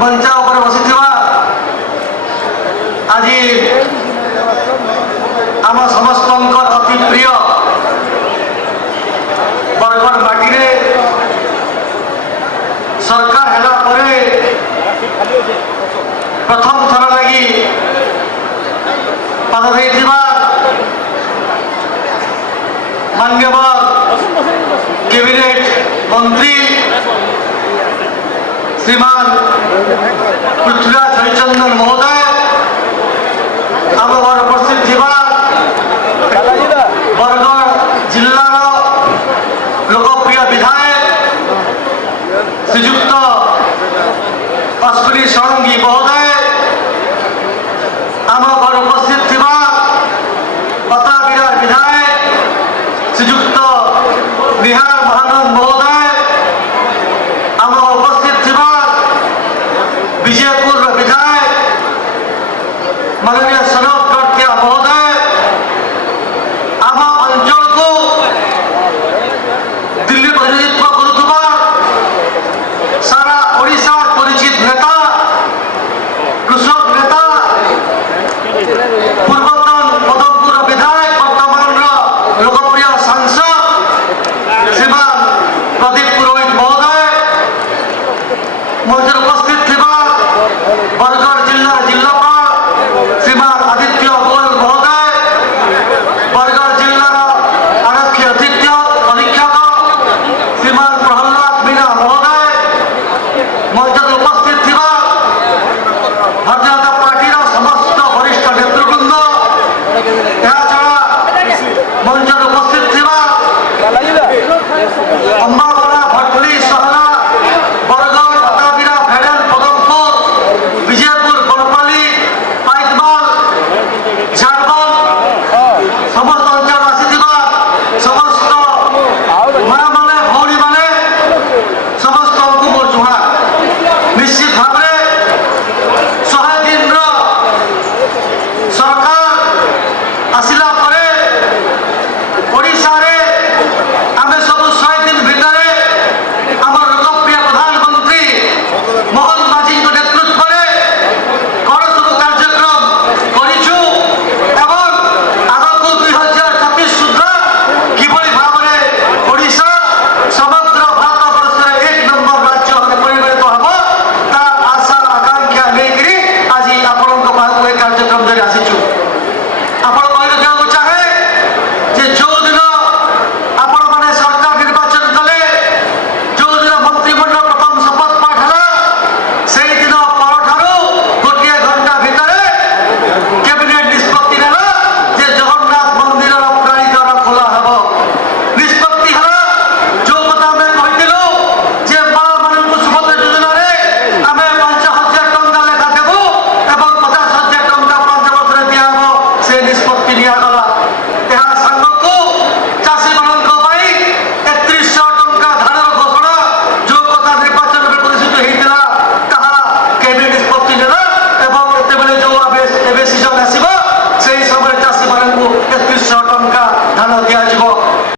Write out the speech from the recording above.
ମଞ୍ଚା ଉପରେ ବସିଥିବା ଆଜି ଆମ ସମସ୍ତଙ୍କର ଅତି ପ୍ରିୟ ବରଗଡ଼ ମାଟିରେ ସରକାର ହେଲା ପରେ ପ୍ରଥମ ଥର ଲାଗି ପାଦ ଦେଇଥିବା ମାନ୍ୟବର କ୍ୟାବିନେଟ ମନ୍ତ୍ରୀ श्रीमान पृथ्वीराज हरिचंदन महोदय आम उपस्थित थिबा बरगढ़ जिल्लार लोकप्रिय विधायक श्रीयुक्त अश्विनी षडंगी महोदय आम उपस्थित थिबा पताबिरा विधायक श्रीयुक्त निहार महानंद महोदय आम उपस्थित थिबा विजयपुर विधायक माननीय सनत गढ़तिया महोदय आम अंचल को दिल्ली प्रतिनिधित्व करुवा सारा ओडिशा परिचित नेता कृषक नेता पूर्वतन पदमपुर विधायक वर्तमान लोकप्रिय सांसद श्रीमान प्रदीप पुरोहित महोदय मंच